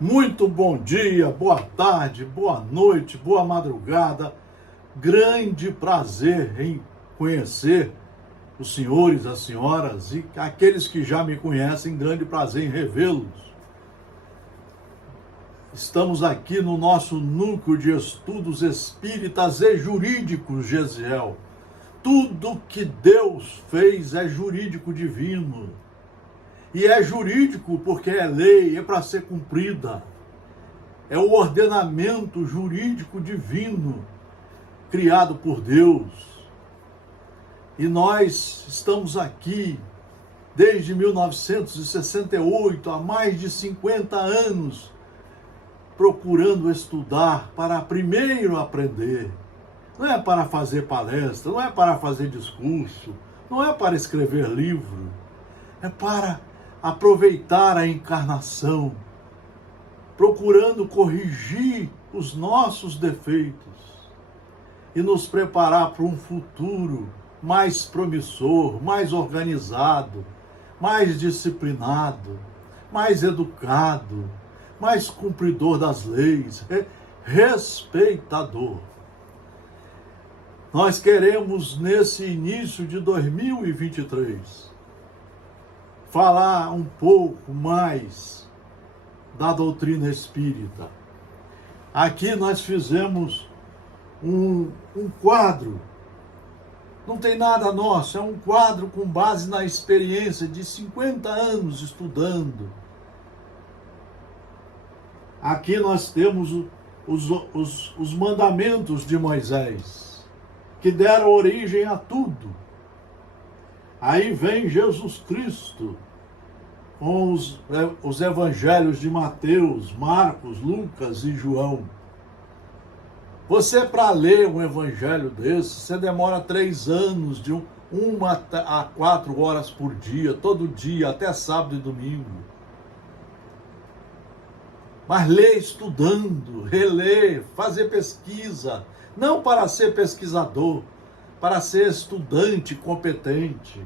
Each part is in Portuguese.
Muito bom dia, boa tarde, boa noite, boa madrugada. Grande prazer em conhecer os senhores, as senhoras e aqueles que já me conhecem, grande prazer em revê-los. Estamos aqui no nosso núcleo de estudos espíritas e jurídicos, Gesiel. Tudo que Deus fez é jurídico divino. E é jurídico porque é lei, é para ser cumprida. É o ordenamento jurídico divino criado por Deus. E nós estamos aqui desde 1968, há mais de 50 anos, procurando estudar para primeiro aprender. Não é para fazer palestra, não é para fazer discurso, não é para escrever livro. É para aproveitar a encarnação, procurando corrigir os nossos defeitos e nos preparar para um futuro mais promissor, mais organizado, mais disciplinado, mais educado, mais cumpridor das leis, respeitador. Nós queremos, nesse início de 2023, falar um pouco mais da doutrina espírita. Aqui nós fizemos um quadro, não tem nada nosso, é um quadro com base na experiência de 50 anos estudando. Aqui nós temos os mandamentos de Moisés, que deram origem a tudo. Aí vem Jesus Cristo, com os evangelhos de Mateus, Marcos, Lucas e João. Você, para ler um evangelho desse, você demora 3 anos, de 1 a 4 horas por dia, todo dia, até sábado e domingo. Mas lê estudando, reler, fazer pesquisa, não para ser pesquisador, para ser estudante competente.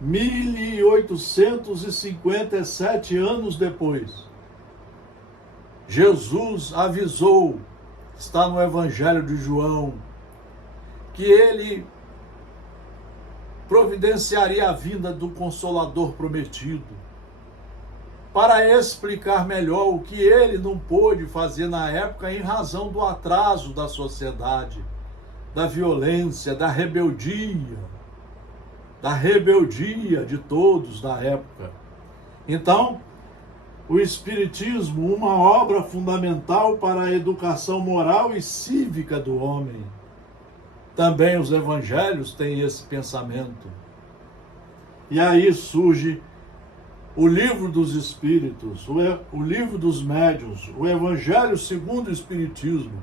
1857 anos depois, Jesus avisou, está no Evangelho de João, que ele providenciaria a vinda do Consolador prometido, para explicar melhor o que ele não pôde fazer na época em razão do atraso da sociedade, da violência, da rebeldia de todos da época. Então, o Espiritismo, uma obra fundamental para a educação moral e cívica do homem. Também os evangelhos têm esse pensamento. E aí surge o Livro dos Espíritos, o Livro dos Médiuns, o Evangelho segundo o Espiritismo,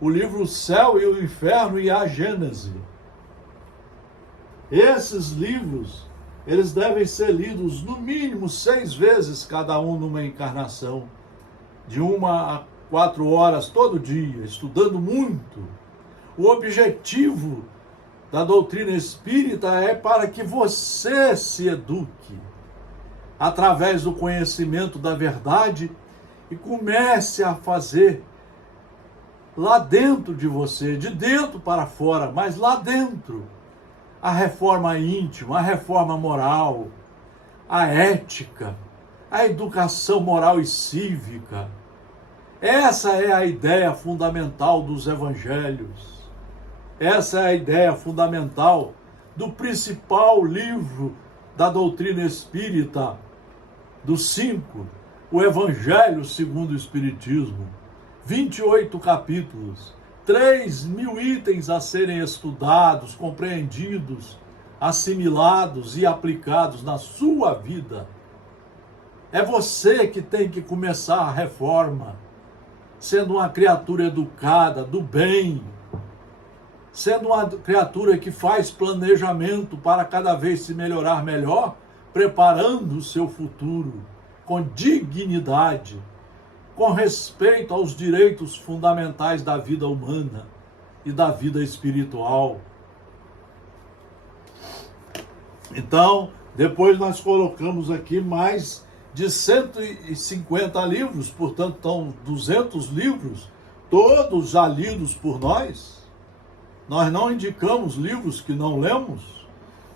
o livro O Céu e o Inferno e a Gênese. Esses livros, eles devem ser lidos no mínimo 6 vezes cada um numa encarnação, de 1 a 4 horas todo dia, estudando muito. O objetivo da doutrina espírita é para que você se eduque através do conhecimento da verdade e comece a fazer lá dentro de você, de dentro para fora, mas lá dentro, a reforma íntima, a reforma moral, a ética, a educação moral e cívica. Essa é a ideia fundamental dos evangelhos. Essa é a ideia fundamental do principal livro da doutrina espírita, dos 5, o Evangelho segundo o Espiritismo. 28 capítulos, 3.000 itens a serem estudados, compreendidos, assimilados e aplicados na sua vida. É você que tem que começar a reforma, sendo uma criatura educada, do bem, sendo uma criatura que faz planejamento para cada vez se melhorar melhor, preparando o seu futuro com dignidade, com respeito aos direitos fundamentais da vida humana e da vida espiritual. Então, depois nós colocamos aqui mais de 150 livros, portanto, estão 200 livros, todos já lidos por nós. Nós não indicamos livros que não lemos,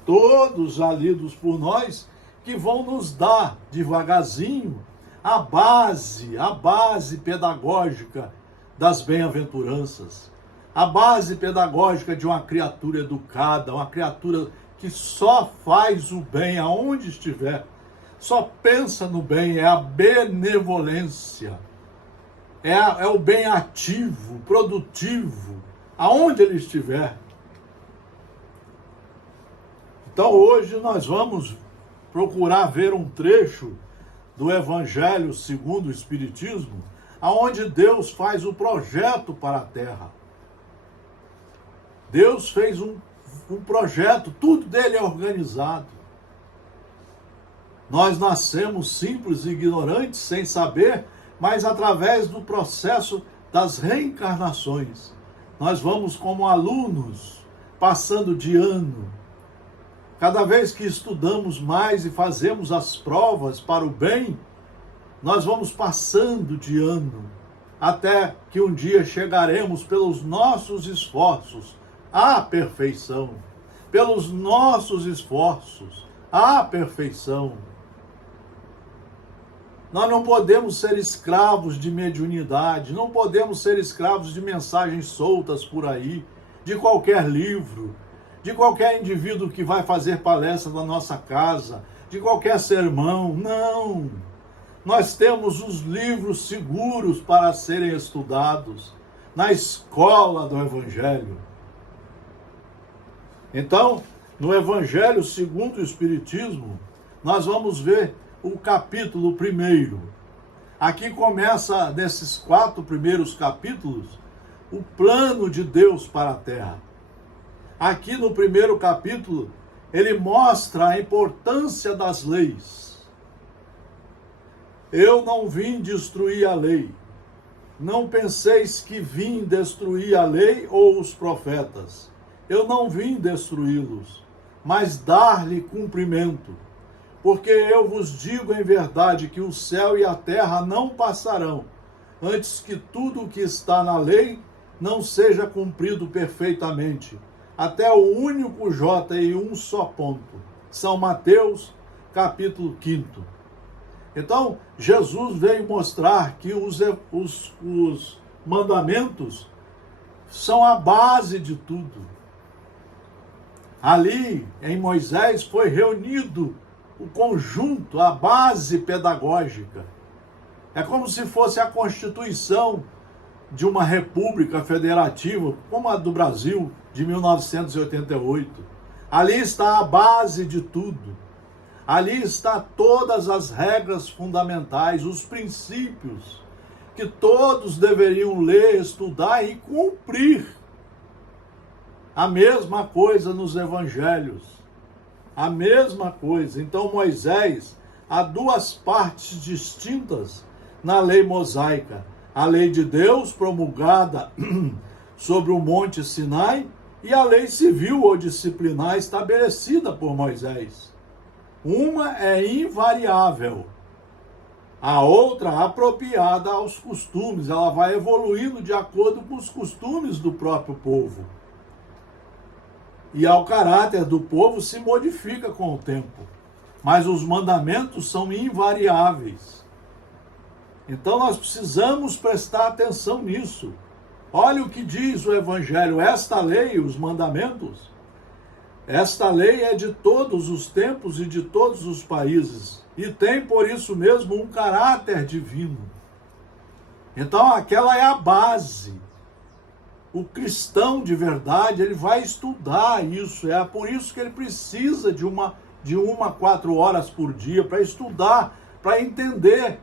todos já lidos por nós, que vão nos dar devagarzinho a base pedagógica das bem-aventuranças, a base pedagógica de uma criatura educada, uma criatura que só faz o bem aonde estiver, só pensa no bem, é a benevolência, é o bem ativo, produtivo, aonde ele estiver. Então hoje nós vamos procurar ver um trecho do Evangelho segundo o Espiritismo, aonde Deus faz o projeto para a Terra. Deus fez um projeto, tudo dele é organizado. Nós nascemos simples e ignorantes, sem saber, mas através do processo das reencarnações, nós vamos como alunos, passando de ano. Cada vez que estudamos mais e fazemos as provas para o bem, nós vamos passando de ano, até que um dia chegaremos pelos nossos esforços à perfeição. Pelos nossos esforços à perfeição. Nós não podemos ser escravos de mediunidade, não podemos ser escravos de mensagens soltas por aí, de qualquer livro, de qualquer indivíduo que vai fazer palestra na nossa casa, de qualquer sermão. Não! Nós temos os livros seguros para serem estudados na escola do Evangelho. Então, no Evangelho segundo o Espiritismo, nós vamos ver o capítulo 1. Aqui começa, nesses 4 primeiros capítulos, o plano de Deus para a Terra. Aqui no 1º capítulo, ele mostra a importância das leis. Eu não vim destruir a lei. Não penseis que vim destruir a lei ou os profetas. Eu não vim destruí-los, mas dar-lhe cumprimento. Porque eu vos digo em verdade que o céu e a terra não passarão, antes que tudo o que está na lei não seja cumprido perfeitamente. Até o único J e um só ponto. São Mateus, capítulo 5. Então, Jesus veio mostrar que os mandamentos são a base de tudo. Ali, em Moisés, foi reunido o conjunto, a base pedagógica. É como se fosse a constituição de uma república federativa, como a do Brasil, de 1988. Ali está a base de tudo. Ali está todas as regras fundamentais, os princípios que todos deveriam ler, estudar e cumprir. A mesma coisa nos evangelhos. A mesma coisa. Então Moisés, há 2 partes distintas na lei mosaica. A lei de Deus promulgada sobre o monte Sinai e a lei civil ou disciplinar estabelecida por Moisés. Uma é invariável, a outra apropriada aos costumes. Ela vai evoluindo de acordo com os costumes do próprio povo. E ao caráter do povo se modifica com o tempo. Mas os mandamentos são invariáveis. Então nós precisamos prestar atenção nisso. Olha o que diz o Evangelho. Esta lei, os mandamentos, esta lei é de todos os tempos e de todos os países. E tem por isso mesmo um caráter divino. Então aquela é a base. O cristão de verdade, ele vai estudar isso. É por isso que ele precisa de uma a 4 horas por dia para estudar, para entender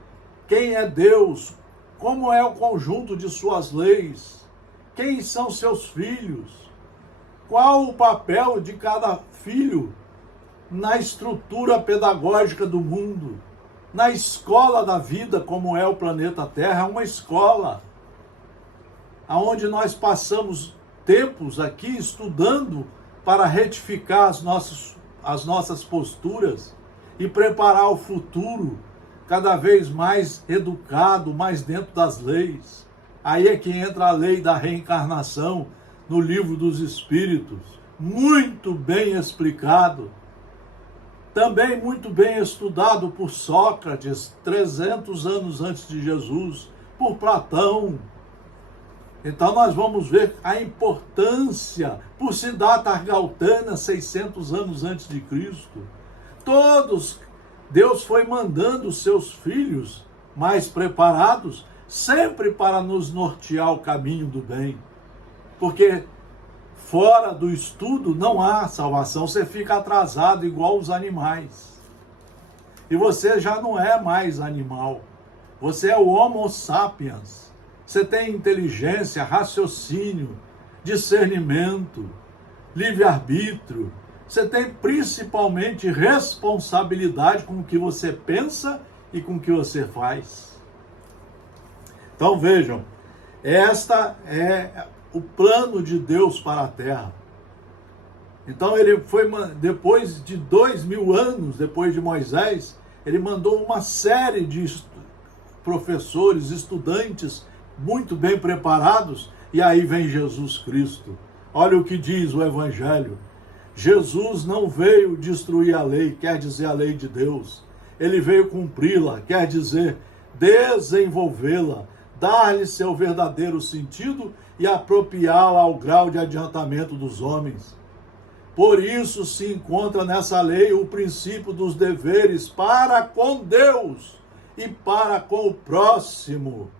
quem é Deus, como é o conjunto de suas leis, quem são seus filhos, qual o papel de cada filho na estrutura pedagógica do mundo, na escola da vida, como é o planeta Terra. É uma escola onde nós passamos tempos aqui estudando para retificar as nossas posturas e preparar o futuro cada vez mais educado, mais dentro das leis. Aí é que entra a lei da reencarnação no Livro dos Espíritos, muito bem explicado, também muito bem estudado por Sócrates, 300 anos antes de Jesus, por Platão. Então nós vamos ver a importância, por Siddhartha Gautama, 600 anos antes de Cristo. Todos, Deus foi mandando os seus filhos mais preparados, sempre para nos nortear o caminho do bem. Porque fora do estudo não há salvação, você fica atrasado igual os animais. E você já não é mais animal, você é o Homo sapiens. Você tem inteligência, raciocínio, discernimento, livre-arbítrio. Você tem principalmente responsabilidade com o que você pensa e com o que você faz. Então vejam, esta é o plano de Deus para a Terra. Então ele foi, depois de 2000 anos, depois de Moisés, ele mandou uma série de professores, estudantes, muito bem preparados, e aí vem Jesus Cristo. Olha o que diz o Evangelho. Jesus não veio destruir a lei, quer dizer a lei de Deus. Ele veio cumpri-la, quer dizer desenvolvê-la, dar-lhe seu verdadeiro sentido e apropriá-la ao grau de adiantamento dos homens. Por isso se encontra nessa lei o princípio dos deveres para com Deus e para com o próximo.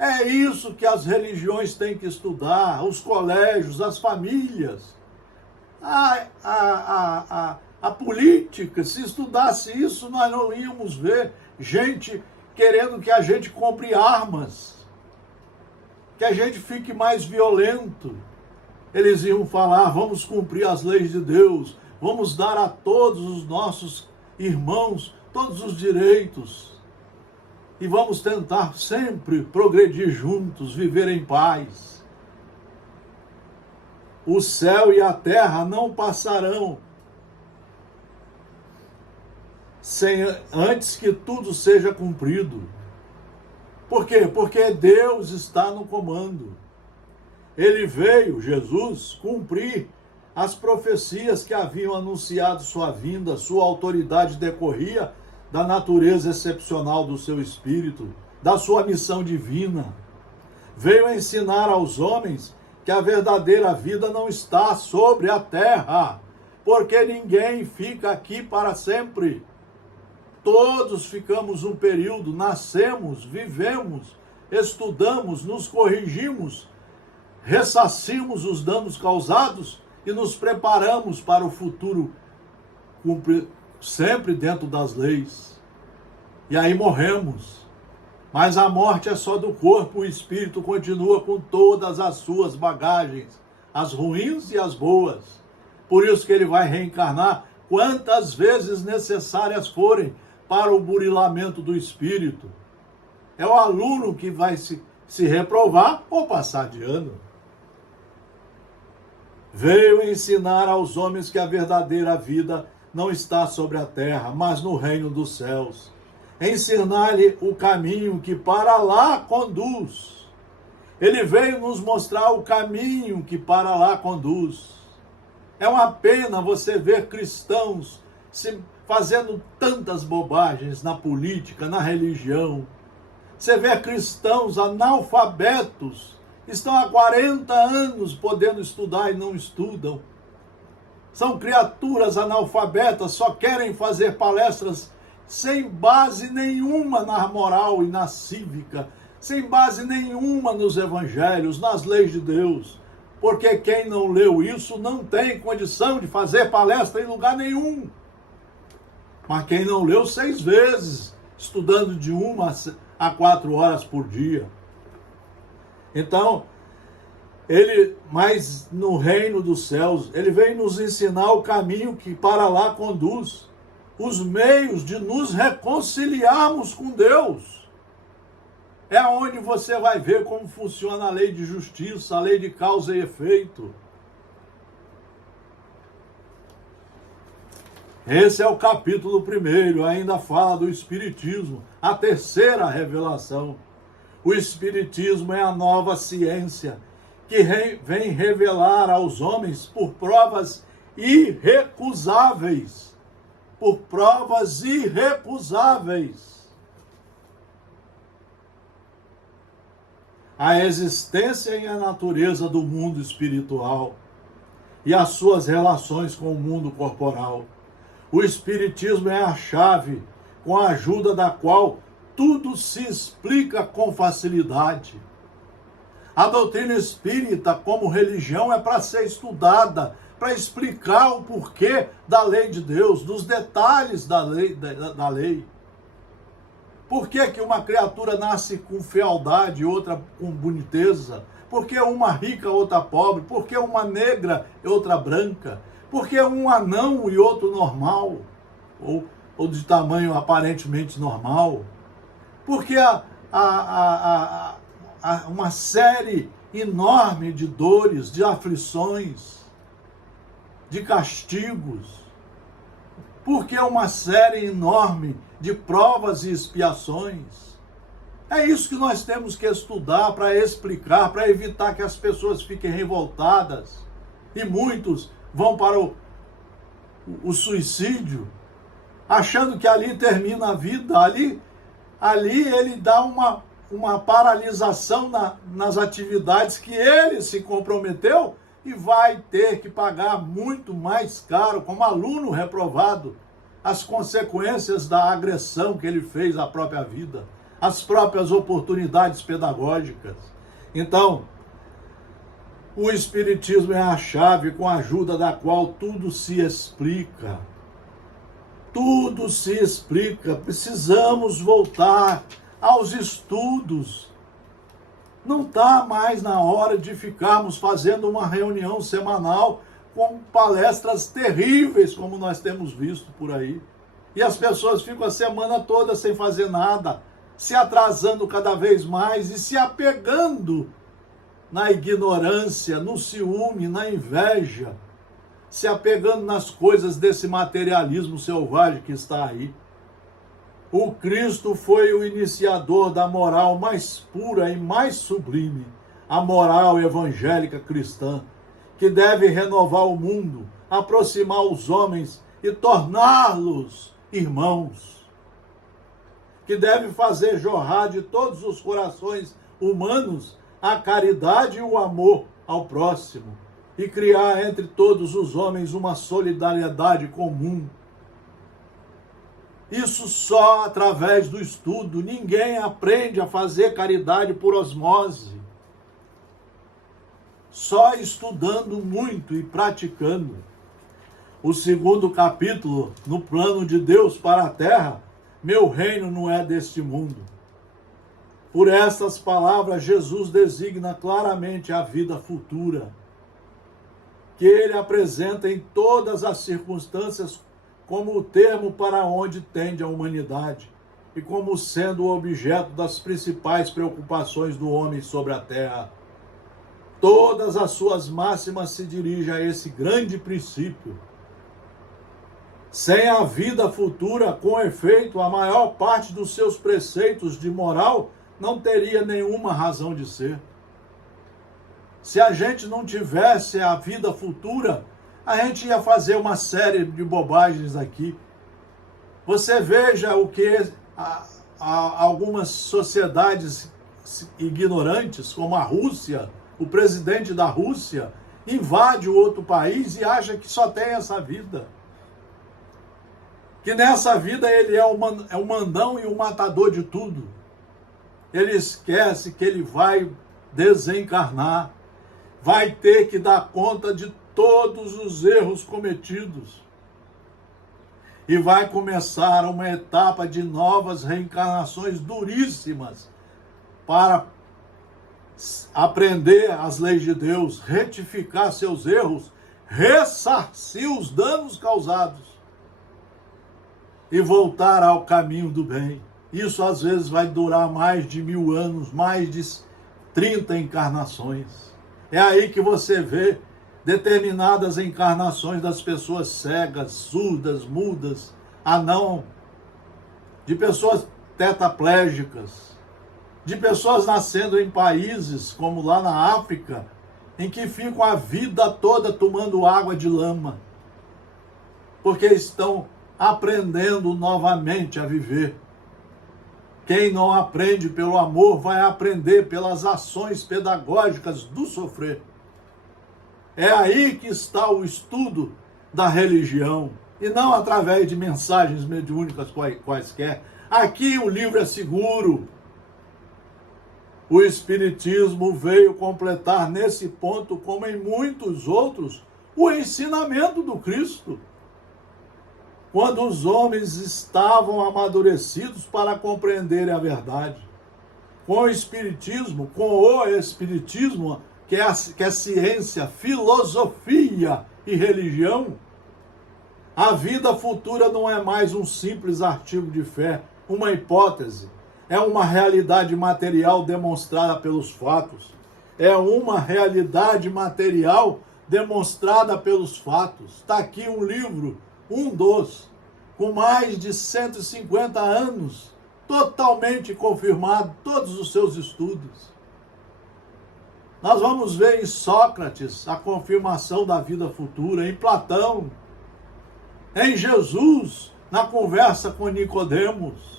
É isso que as religiões têm que estudar, os colégios, as famílias. A política, se estudasse isso, nós não íamos ver gente querendo que a gente compre armas, que a gente fique mais violento. Eles iam falar, vamos cumprir as leis de Deus, vamos dar a todos os nossos irmãos todos os direitos. E vamos tentar sempre progredir juntos, viver em paz. O céu e a terra não passarão antes que tudo seja cumprido. Por quê? Porque Deus está no comando. Ele veio, Jesus, cumprir as profecias que haviam anunciado sua vinda, sua autoridade decorria da natureza excepcional do seu espírito, da sua missão divina. Veio ensinar aos homens que a verdadeira vida não está sobre a terra, porque ninguém fica aqui para sempre. Todos ficamos um período, nascemos, vivemos, estudamos, nos corrigimos, ressarcimos os danos causados e nos preparamos para o futuro, sempre dentro das leis. E aí morremos. Mas a morte é só do corpo, o espírito continua com todas as suas bagagens, as ruins e as boas. Por isso que ele vai reencarnar quantas vezes necessárias forem para o burilamento do espírito. É o aluno que vai se reprovar ou passar de ano. Veio ensinar aos homens que a verdadeira vida não está sobre a terra, mas no reino dos céus. Ensinar-lhe o caminho que para lá conduz. Ele veio nos mostrar o caminho que para lá conduz. É uma pena você ver cristãos fazendo tantas bobagens na política, na religião. Você vê cristãos analfabetos, estão há 40 anos podendo estudar e não estudam. São criaturas analfabetas, só querem fazer palestras sem base nenhuma na moral e na cívica, sem base nenhuma nos evangelhos, nas leis de Deus. Porque quem não leu isso não tem condição de fazer palestra em lugar nenhum. Mas quem não leu 6 vezes, estudando de 1 a 4 horas por dia. Então, mas no reino dos céus, ele vem nos ensinar o caminho que para lá conduz, os meios de nos reconciliarmos com Deus. É onde você vai ver como funciona a lei de justiça, a lei de causa e efeito. Esse é o capítulo 1, ainda fala do Espiritismo, a terceira revelação. O Espiritismo é a nova ciência que vem revelar aos homens por provas irrecusáveis. Por provas irrecusáveis. A existência e a natureza do mundo espiritual e as suas relações com o mundo corporal. O Espiritismo é a chave com a ajuda da qual tudo se explica com facilidade. A doutrina espírita, como religião, é para ser estudada, para explicar o porquê da lei de Deus, dos detalhes da lei. Por que que uma criatura nasce com fealdade e outra com boniteza? Por que uma rica e outra pobre? Por que uma negra e outra branca? Por que um anão e outro normal? Ou de tamanho aparentemente normal? Por que uma série enorme de dores, de aflições, de castigos? Por que uma série enorme de provas e expiações? É isso que nós temos que estudar para explicar, para evitar que as pessoas fiquem revoltadas. E muitos vão para o suicídio, achando que ali termina a vida. Ali ele dá uma paralisação nas atividades que ele se comprometeu e vai ter que pagar muito mais caro, como aluno reprovado, as consequências da agressão que ele fez à própria vida, as próprias oportunidades pedagógicas. Então, o Espiritismo é a chave com a ajuda da qual tudo se explica. Tudo se explica. Precisamos voltar aos estudos. Não está mais na hora de ficarmos fazendo uma reunião semanal com palestras terríveis, como nós temos visto por aí. E as pessoas ficam a semana toda sem fazer nada, se atrasando cada vez mais e se apegando na ignorância, no ciúme, na inveja, se apegando nas coisas desse materialismo selvagem que está aí. O Cristo foi o iniciador da moral mais pura e mais sublime, a moral evangélica cristã, que deve renovar o mundo, aproximar os homens e torná-los irmãos, que deve fazer jorrar de todos os corações humanos a caridade e o amor ao próximo, e criar entre todos os homens uma solidariedade comum. Isso só através do estudo. Ninguém aprende a fazer caridade por osmose. Só estudando muito e praticando. O segundo capítulo, no plano de Deus para a terra, meu reino não é deste mundo. Por estas palavras, Jesus designa claramente a vida futura, que ele apresenta em todas as circunstâncias como o termo para onde tende a humanidade e como sendo o objeto das principais preocupações do homem sobre a terra. Todas as suas máximas se dirigem a esse grande princípio. Sem a vida futura, com efeito, a maior parte dos seus preceitos de moral não teria nenhuma razão de ser. Se a gente não tivesse a vida futura, a gente ia fazer uma série de bobagens aqui. Você veja o que algumas sociedades ignorantes, como a Rússia, o presidente da Rússia, invade o outro país e acha que só tem essa vida. Que nessa vida ele é o mandão e o matador de tudo. Ele esquece que ele vai desencarnar, vai ter que dar conta de todos os erros cometidos. E vai começar uma etapa de novas reencarnações duríssimas para aprender as leis de Deus, retificar seus erros, ressarcir os danos causados e voltar ao caminho do bem. Isso às vezes vai durar mais de 1000 anos, mais de 30 encarnações. É aí que você vê determinadas encarnações das pessoas cegas, surdas, mudas, anão, de pessoas tetraplégicas, de pessoas nascendo em países como lá na África, em que ficam a vida toda tomando água de lama, porque estão aprendendo novamente a viver. Quem não aprende pelo amor vai aprender pelas ações pedagógicas do sofrer. É aí que está o estudo da religião, e não através de mensagens mediúnicas quaisquer. Aqui o livro é seguro. O Espiritismo veio completar nesse ponto, como em muitos outros, o ensinamento do Cristo. Quando os homens estavam amadurecidos para compreenderem a verdade. Com o Espiritismo, que é ciência, filosofia e religião, a vida futura não é mais um simples artigo de fé, uma hipótese. É uma realidade material demonstrada pelos fatos. É uma realidade material demonstrada pelos fatos. Está aqui um livro, com mais de 150 anos, totalmente confirmado, todos os seus estudos. Nós vamos ver em Sócrates a confirmação da vida futura, em Platão, em Jesus, na conversa com Nicodemos.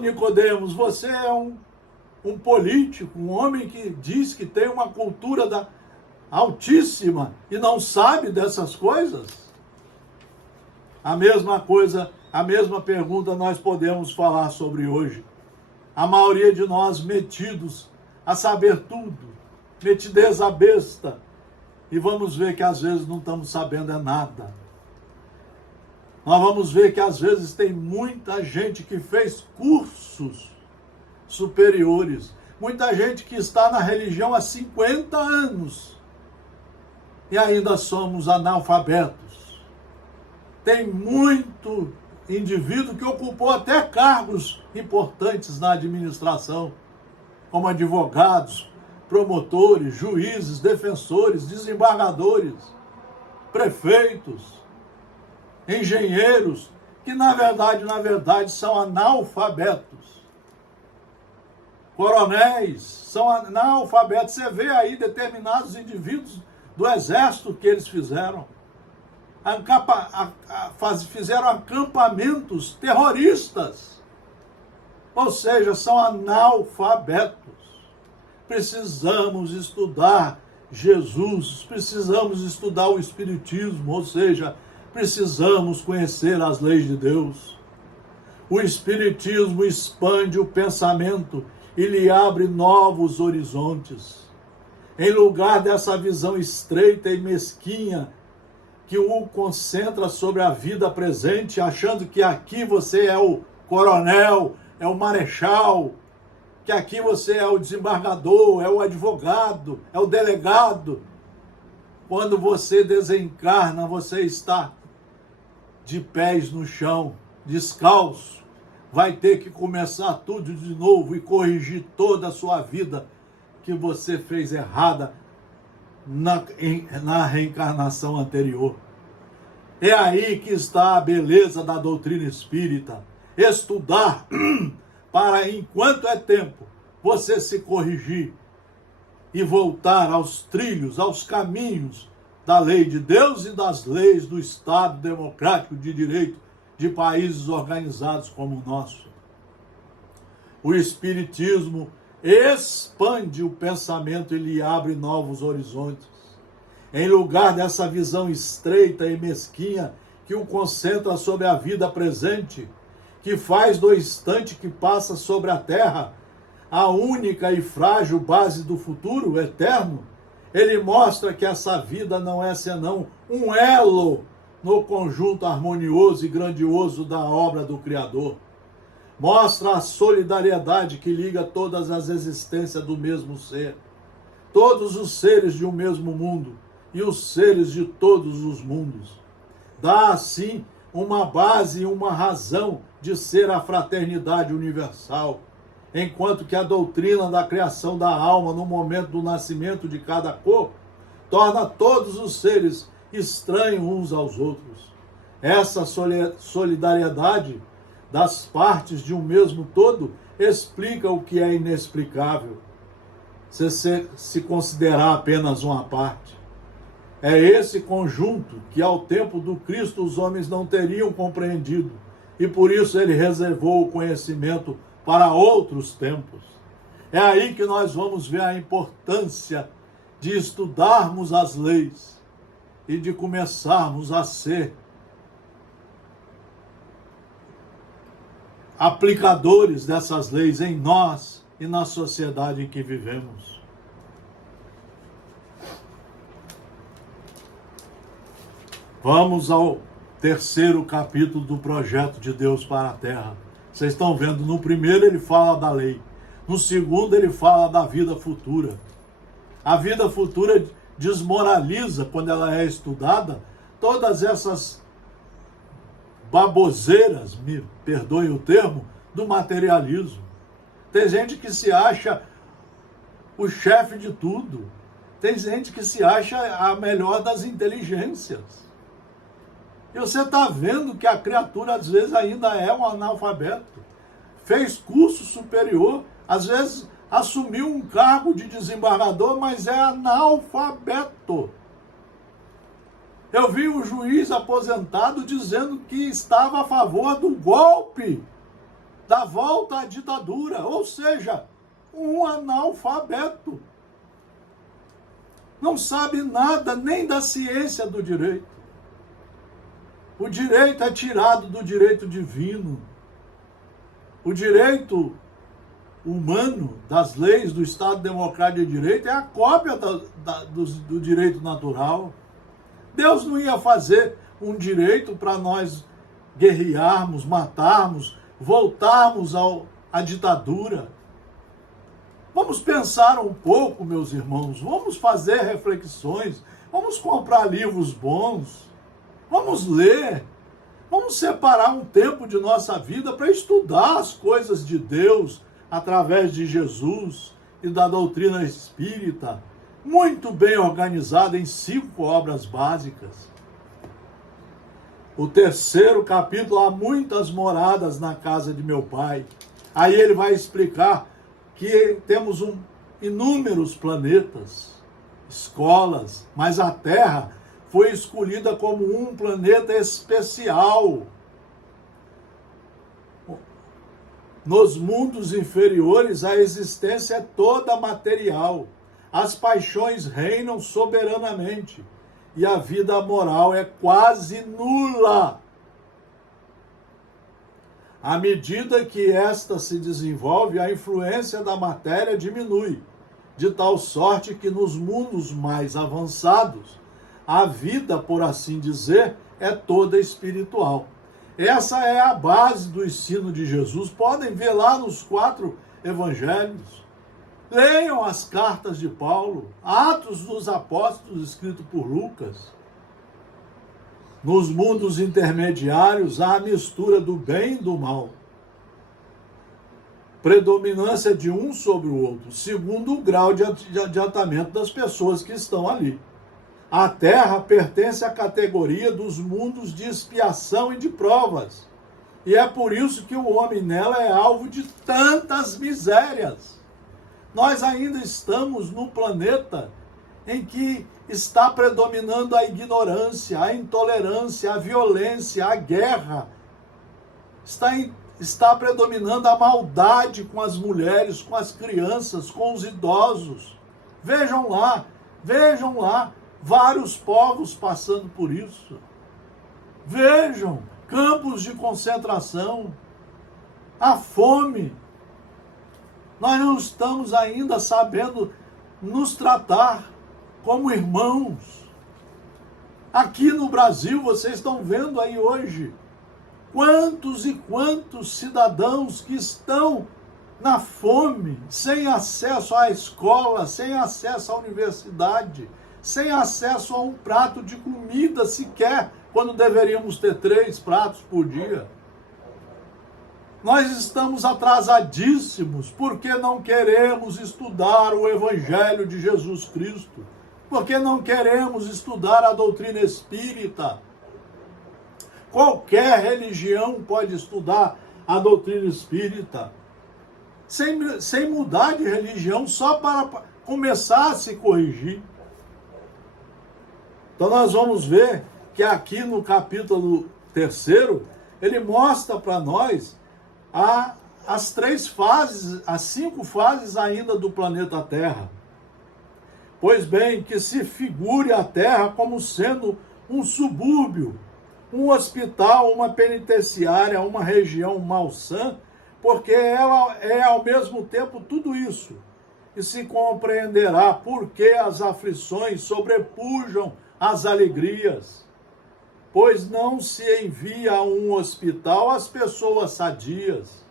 Nicodemos, você é um político, um homem que diz que tem uma cultura altíssima e não sabe dessas coisas? A mesma coisa, a mesma pergunta nós podemos falar sobre hoje. A maioria de nós metidos a saber tudo, metidez à besta, e vamos ver que às vezes não estamos sabendo nada. Nós vamos ver que às vezes tem muita gente que fez cursos superiores, muita gente que está na religião há 50 anos e ainda somos analfabetos. Tem muito indivíduo que ocupou até cargos importantes na administração, como advogados, promotores, juízes, defensores, desembargadores, prefeitos, engenheiros, que na verdade são analfabetos. Coronéis são analfabetos. Você vê aí determinados indivíduos do exército que eles fizeram. Fizeram acampamentos terroristas. Ou seja, são analfabetos. Precisamos estudar Jesus, precisamos estudar o Espiritismo, ou seja, precisamos conhecer as leis de Deus. O Espiritismo expande o pensamento e lhe abre novos horizontes. Em lugar dessa visão estreita e mesquinha que o concentra sobre a vida presente, achando que aqui você é o coronel, é o marechal, que aqui você é o desembargador, é o advogado, é o delegado. Quando você desencarna, você está de pés no chão, descalço, vai ter que começar tudo de novo e corrigir toda a sua vida que você fez errada na reencarnação anterior. É aí que está a beleza da doutrina espírita. Estudar para, enquanto é tempo, você se corrigir e voltar aos trilhos, aos caminhos da lei de Deus e das leis do Estado democrático de direito de países organizados como o nosso. O Espiritismo expande o pensamento e lhe abre novos horizontes. Em lugar dessa visão estreita e mesquinha que o concentra sobre a vida presente, que faz do instante que passa sobre a terra a única e frágil base do futuro eterno, ele mostra que essa vida não é senão um elo no conjunto harmonioso e grandioso da obra do Criador. Mostra a solidariedade que liga todas as existências do mesmo ser, todos os seres de um mesmo mundo e os seres de todos os mundos. Dá, assim, uma base e uma razão de ser a fraternidade universal, enquanto que a doutrina da criação da alma no momento do nascimento de cada corpo torna todos os seres estranhos uns aos outros. Essa solidariedade das partes de um mesmo todo explica o que é inexplicável, se considerar apenas uma parte. É esse conjunto que ao tempo do Cristo os homens não teriam compreendido, e por isso ele reservou o conhecimento para outros tempos. É aí que nós vamos ver a importância de estudarmos as leis e de começarmos a ser aplicadores dessas leis em nós e na sociedade em que vivemos. Vamos ao terceiro capítulo do projeto de Deus para a Terra. Vocês estão vendo, no primeiro ele fala da lei, no segundo ele fala da vida futura. A vida futura desmoraliza, quando ela é estudada, todas essas baboseiras, me perdoem o termo, do materialismo. Tem gente que se acha o chefe de tudo. Tem gente que se acha a melhor das inteligências. E você está vendo que a criatura, às vezes, ainda é um analfabeto. Fez curso superior, às vezes assumiu um cargo de desembargador, mas é analfabeto. Eu vi um juiz aposentado dizendo que estava a favor do golpe, da volta à ditadura, ou seja, um analfabeto. Não sabe nada nem da ciência do direito. O direito é tirado do direito divino. O direito humano, das leis do Estado Democrático de Direito, é a cópia do direito natural. Deus não ia fazer um direito para nós guerrearmos, matarmos, voltarmos à ditadura. Vamos pensar um pouco, meus irmãos, vamos fazer reflexões, vamos comprar livros bons, vamos ler, vamos separar um tempo de nossa vida para estudar as coisas de Deus através de Jesus e da doutrina espírita, muito bem organizada em 5 obras básicas. O terceiro capítulo, há muitas moradas na casa de meu pai. Aí ele vai explicar que temos inúmeros planetas, escolas, mas a Terra foi escolhida como um planeta especial. Nos mundos inferiores, a existência é toda material. As paixões reinam soberanamente e a vida moral é quase nula. À medida que esta se desenvolve, a influência da matéria diminui, de tal sorte que nos mundos mais avançados, a vida, por assim dizer, é toda espiritual. Essa é a base do ensino de Jesus. Podem ver lá nos 4 evangelhos. Leiam as cartas de Paulo, Atos dos Apóstolos, escrito por Lucas. Nos mundos intermediários, há a mistura do bem e do mal. Predominância de um sobre o outro, segundo o grau de adiantamento das pessoas que estão ali. A Terra pertence à categoria dos mundos de expiação e de provas. E é por isso que o homem nela é alvo de tantas misérias. Nós ainda estamos num planeta em que está predominando a ignorância, a intolerância, a violência, a guerra. Está predominando a maldade com as mulheres, com as crianças, com os idosos. Vejam lá, vários povos passando por isso. Vejam, campos de concentração, a fome. Nós não estamos ainda sabendo nos tratar como irmãos. Aqui no Brasil, vocês estão vendo aí hoje, quantos e quantos cidadãos que estão na fome, sem acesso à escola, sem acesso à universidade, sem acesso a um prato de comida sequer, quando deveríamos ter 3 pratos por dia. Nós estamos atrasadíssimos porque não queremos estudar o Evangelho de Jesus Cristo. porque não queremos estudar a doutrina espírita. Qualquer religião pode estudar a doutrina espírita, sem mudar de religião, só para começar a se corrigir. Então nós vamos ver que aqui no capítulo 3, ele mostra para nós as 3 fases, as 5 fases ainda do planeta Terra. Pois bem, que se figure a Terra como sendo um subúrbio, um hospital, uma penitenciária, uma região malsã, porque ela é ao mesmo tempo tudo isso. E se compreenderá por que as aflições sobrepujam as alegrias, pois não se envia a um hospital as pessoas sadias,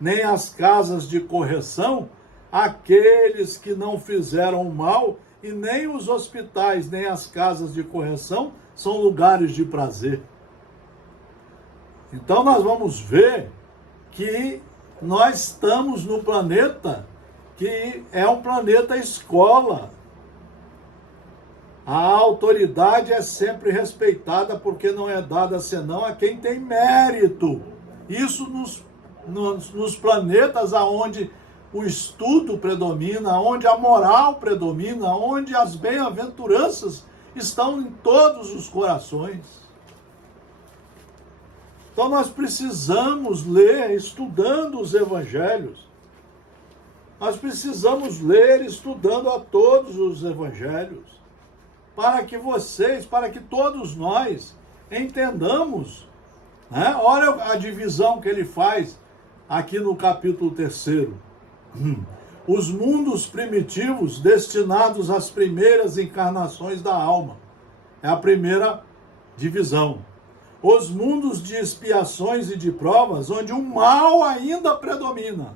nem às casas de correção aqueles que não fizeram mal, e nem os hospitais, nem as casas de correção são lugares de prazer. Então nós vamos ver que nós estamos no planeta que é um planeta escola. A autoridade é sempre respeitada porque não é dada senão a quem tem mérito. Isso nos planetas onde o estudo predomina, onde a moral predomina, onde as bem-aventuranças estão em todos os corações. Então nós precisamos ler estudando os evangelhos. Nós precisamos ler estudando a todos os evangelhos, para que todos nós entendamos, né? Olha a divisão que ele faz aqui no capítulo 3. Os mundos primitivos destinados às primeiras encarnações da alma. É a primeira divisão. Os mundos de expiações e de provas, onde o mal ainda predomina.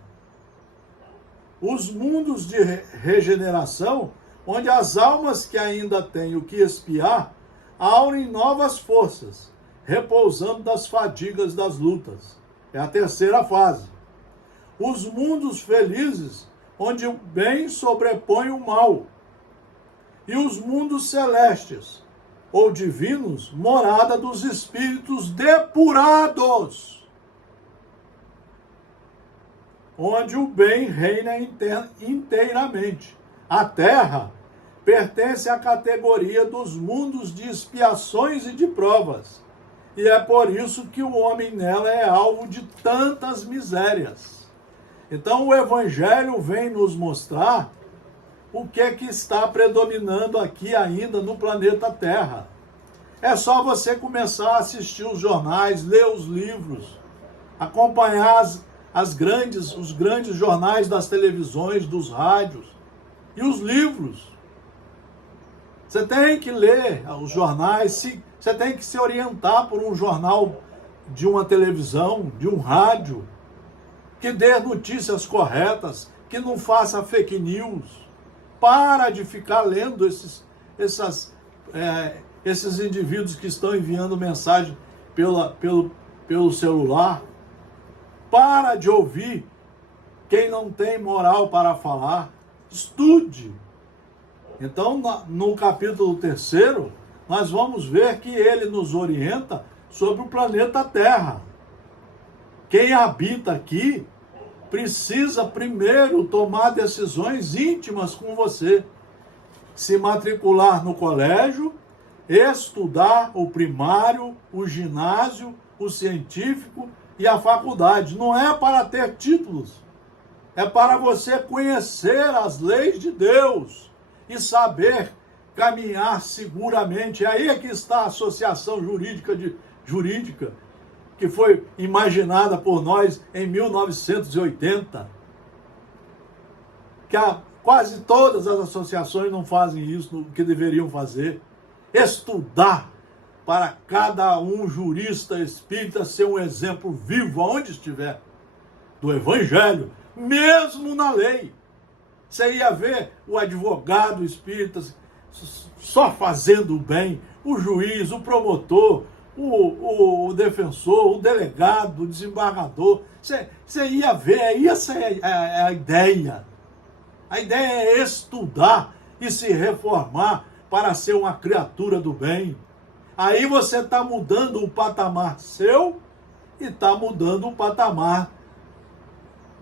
Os mundos de regeneração, onde as almas que ainda têm o que expiar, aurem novas forças, repousando das fadigas das lutas. É a terceira fase. Os mundos felizes, onde o bem sobrepõe o mal. E os mundos celestes, ou divinos, morada dos espíritos depurados, onde o bem reina inteiramente. A Terra pertence à categoria dos mundos de expiações e de provas, e é por isso que o homem nela é alvo de tantas misérias. Então o Evangelho vem nos mostrar o que é que está predominando aqui ainda no planeta Terra. É só você começar a assistir os jornais, ler os livros, acompanhar os grandes jornais das televisões, dos rádios e os livros. Você tem que ler os jornais, você tem que se orientar por um jornal de uma televisão, de um rádio, que dê notícias corretas, que não faça fake news. Para de ficar lendo esses indivíduos que estão enviando mensagem pelo celular. Para de ouvir quem não tem moral para falar. Estude. Então, no capítulo 3, nós vamos ver que ele nos orienta sobre o planeta Terra. Quem habita aqui precisa primeiro tomar decisões íntimas com você. Se matricular no colégio, estudar o primário, o ginásio, o científico e a faculdade. Não é para ter títulos, é para você conhecer as leis de Deus e saber caminhar seguramente. Aí é que está a associação jurídica que foi imaginada por nós em 1980. Quase todas as associações não fazem isso, o que deveriam fazer. Estudar para cada um jurista espírita ser um exemplo vivo, aonde estiver, do Evangelho, mesmo na lei. Você ia ver o advogado espírita só fazendo o bem, o juiz, o promotor, o defensor, o delegado, o desembargador. Você ia ver, essa é a ideia. A ideia é estudar e se reformar para ser uma criatura do bem. Aí você está mudando o patamar seu e está mudando o patamar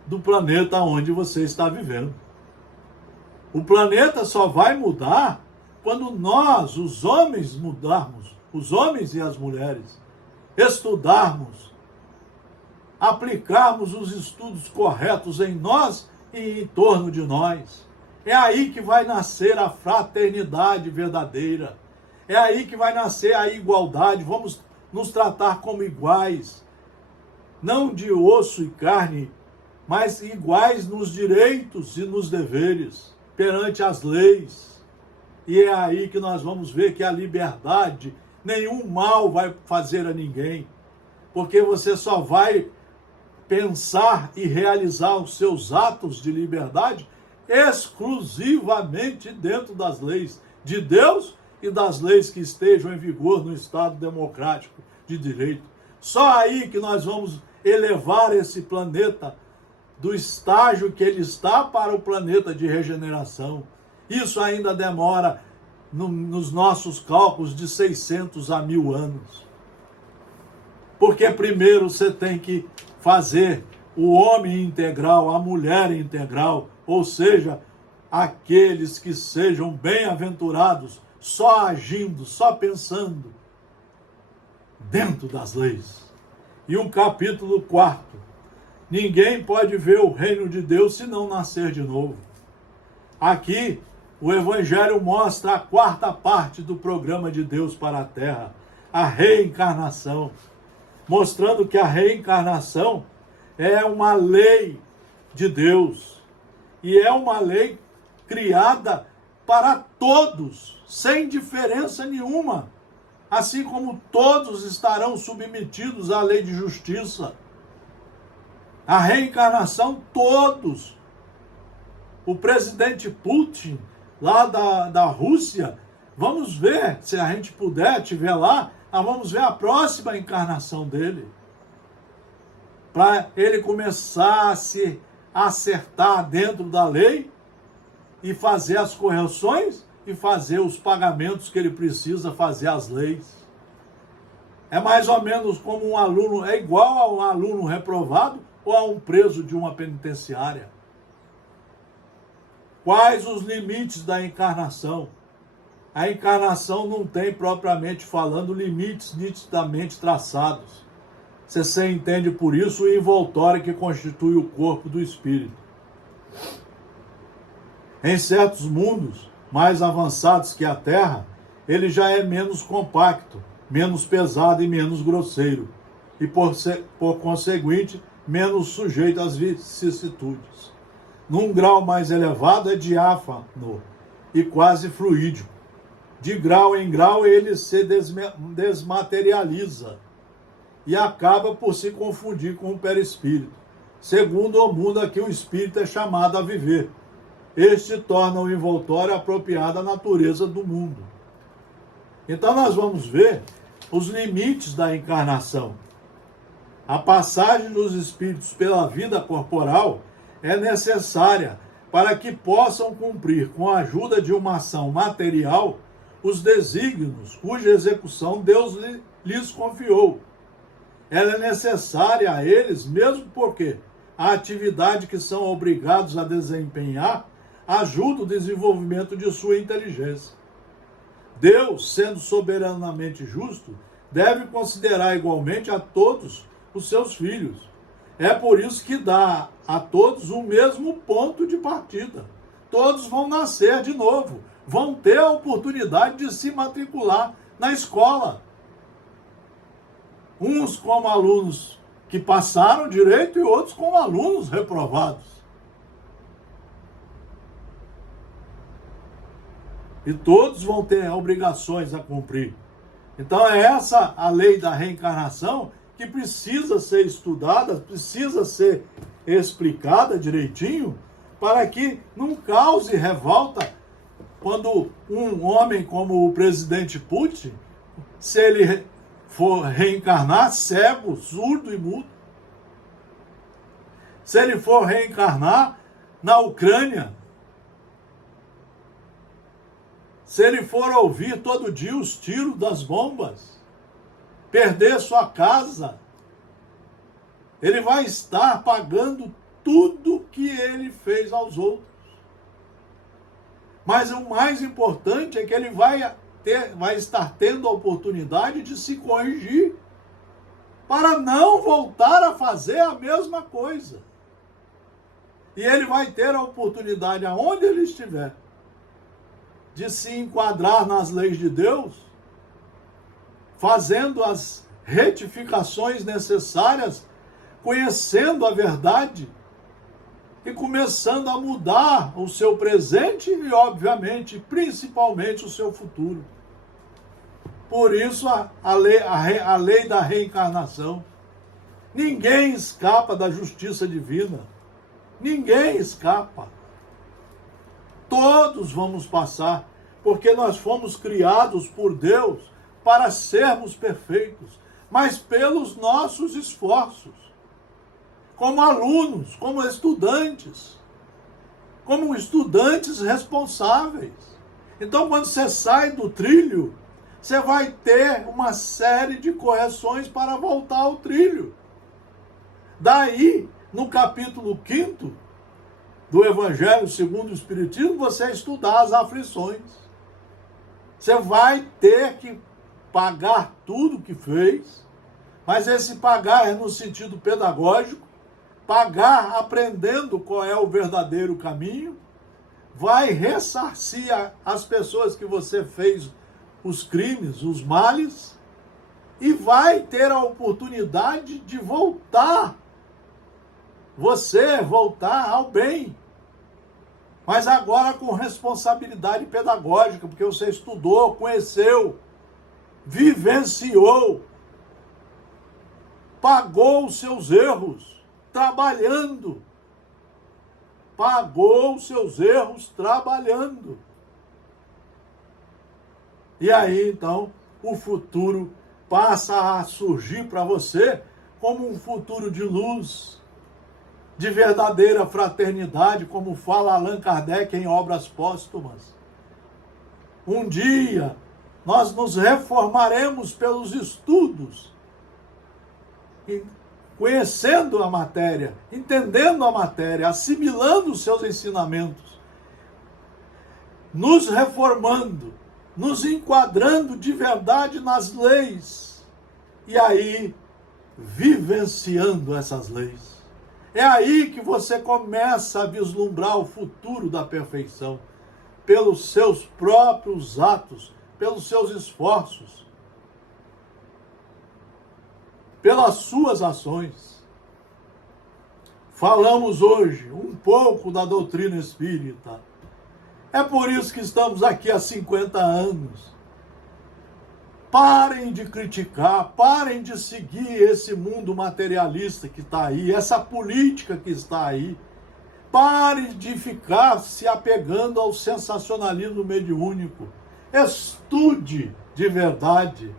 do planeta onde você está vivendo. O planeta só vai mudar quando nós, os homens, mudarmos, os homens e as mulheres, estudarmos, aplicarmos os estudos corretos em nós e em torno de nós. É aí que vai nascer a fraternidade verdadeira. É aí que vai nascer a igualdade. Vamos nos tratar como iguais, não de osso e carne, mas iguais nos direitos e nos deveres, perante as leis. E é aí que nós vamos ver que a liberdade, nenhum mal vai fazer a ninguém, porque você só vai pensar e realizar os seus atos de liberdade exclusivamente dentro das leis de Deus e das leis que estejam em vigor no Estado democrático de direito. Só aí que nós vamos elevar esse planeta do estágio que ele está para o planeta de regeneração. Isso ainda demora, nos nossos cálculos, de 600 a 1000 anos. Porque primeiro você tem que fazer o homem integral, a mulher integral, ou seja, aqueles que sejam bem-aventurados, só agindo, só pensando dentro das leis. E o capítulo 4. Ninguém pode ver o reino de Deus se não nascer de novo. Aqui, o Evangelho mostra a quarta parte do programa de Deus para a Terra, a reencarnação, mostrando que a reencarnação é uma lei de Deus, e é uma lei criada para todos, sem diferença nenhuma, assim como todos estarão submetidos à lei de justiça. A reencarnação, todos. O presidente Putin, lá da Rússia, vamos ver, se a gente puder, estiver lá, vamos ver a próxima encarnação dele. Para ele começar a se acertar dentro da lei e fazer as correções e fazer os pagamentos que ele precisa fazer às leis. É mais ou menos como um aluno, é igual a um aluno reprovado ou a um preso de uma penitenciária. Quais os limites da encarnação? A encarnação não tem, propriamente falando, limites nitidamente traçados. Você entende por isso o envoltório que constitui o corpo do espírito. Em certos mundos mais avançados que a Terra, ele já é menos compacto, menos pesado e menos grosseiro, e por conseguinte, menos sujeito às vicissitudes. Num grau mais elevado é diáfano e quase fluídico. De grau em grau ele se desmaterializa e acaba por se confundir com o perispírito, segundo o mundo a que o espírito é chamado a viver. Este torna o envoltório apropriado à natureza do mundo. Então nós vamos ver os limites da encarnação. A passagem dos espíritos pela vida corporal é necessária para que possam cumprir, com a ajuda de uma ação material, os desígnios cuja execução Deus lhes confiou. Ela é necessária a eles mesmo porque a atividade que são obrigados a desempenhar ajuda o desenvolvimento de sua inteligência. Deus, sendo soberanamente justo, deve considerar igualmente a todos os seus filhos. É por isso que dá a todos o mesmo ponto de partida. Todos vão nascer de novo, vão ter a oportunidade de se matricular na escola. Uns como alunos que passaram direito e outros como alunos reprovados. E todos vão ter obrigações a cumprir. Então é essa a lei da reencarnação que precisa ser estudada, precisa ser explicada direitinho, para que não cause revolta quando um homem como o presidente Putin, se ele for reencarnar cego, surdo e mudo, se ele for reencarnar na Ucrânia, se ele for ouvir todo dia os tiros das bombas, perder sua casa, ele vai estar pagando tudo que ele fez aos outros. Mas o mais importante é que ele vai estar tendo a oportunidade de se corrigir para não voltar a fazer a mesma coisa. E ele vai ter a oportunidade, aonde ele estiver, de se enquadrar nas leis de Deus, fazendo as retificações necessárias, conhecendo a verdade e começando a mudar o seu presente e, obviamente, principalmente o seu futuro. Por isso, a lei da reencarnação. Ninguém escapa da justiça divina. Ninguém escapa. Todos vamos passar, porque nós fomos criados por Deus para sermos perfeitos, mas pelos nossos esforços, como alunos, como estudantes responsáveis. Então, quando você sai do trilho, você vai ter uma série de correções para voltar ao trilho. Daí, no capítulo 5º do Evangelho segundo o Espiritismo, você estudar as aflições. Você vai ter que pagar tudo que fez, mas esse pagar é no sentido pedagógico, pagar aprendendo qual é o verdadeiro caminho, vai ressarcir as pessoas que você fez os crimes, os males, e vai ter a oportunidade de voltar ao bem, mas agora com responsabilidade pedagógica, porque você estudou, conheceu, vivenciou, pagou os seus erros trabalhando, E aí, então, o futuro passa a surgir para você como um futuro de luz, de verdadeira fraternidade, como fala Allan Kardec em Obras Póstumas. Um dia, nós nos reformaremos pelos estudos, conhecendo a matéria, entendendo a matéria, assimilando os seus ensinamentos, nos reformando, nos enquadrando de verdade nas leis, e aí, vivenciando essas leis. É aí que você começa a vislumbrar o futuro da perfeição, pelos seus próprios atos, pelos seus esforços, pelas suas ações. Falamos hoje um pouco da doutrina espírita. É por isso que estamos aqui há 50 anos. Parem de criticar, parem de seguir esse mundo materialista que está aí, essa política que está aí. Parem de ficar se apegando ao sensacionalismo mediúnico. Estude de verdade.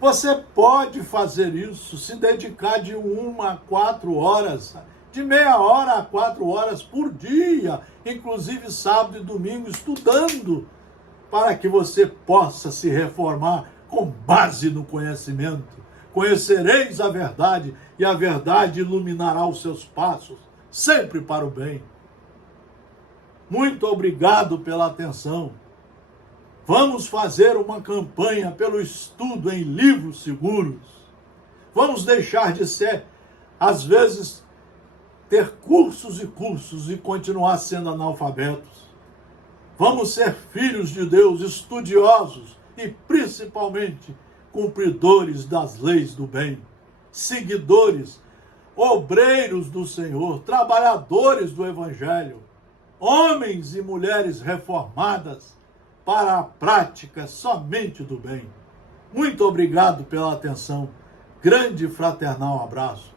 Você pode fazer isso, se dedicar de 1 a 4 horas, de meia hora a 4 horas por dia, inclusive sábado e domingo, estudando, para que você possa se reformar com base no conhecimento. Conhecereis a verdade, e a verdade iluminará os seus passos, sempre para o bem. Muito obrigado pela atenção. Vamos fazer uma campanha pelo estudo em livros seguros. Vamos deixar de ser, às vezes, ter cursos e continuar sendo analfabetos. Vamos ser filhos de Deus, estudiosos e, principalmente, cumpridores das leis do bem, seguidores, obreiros do Senhor, trabalhadores do Evangelho, homens e mulheres reformadas para a prática somente do bem. Muito obrigado pela atenção. Grande e fraternal abraço.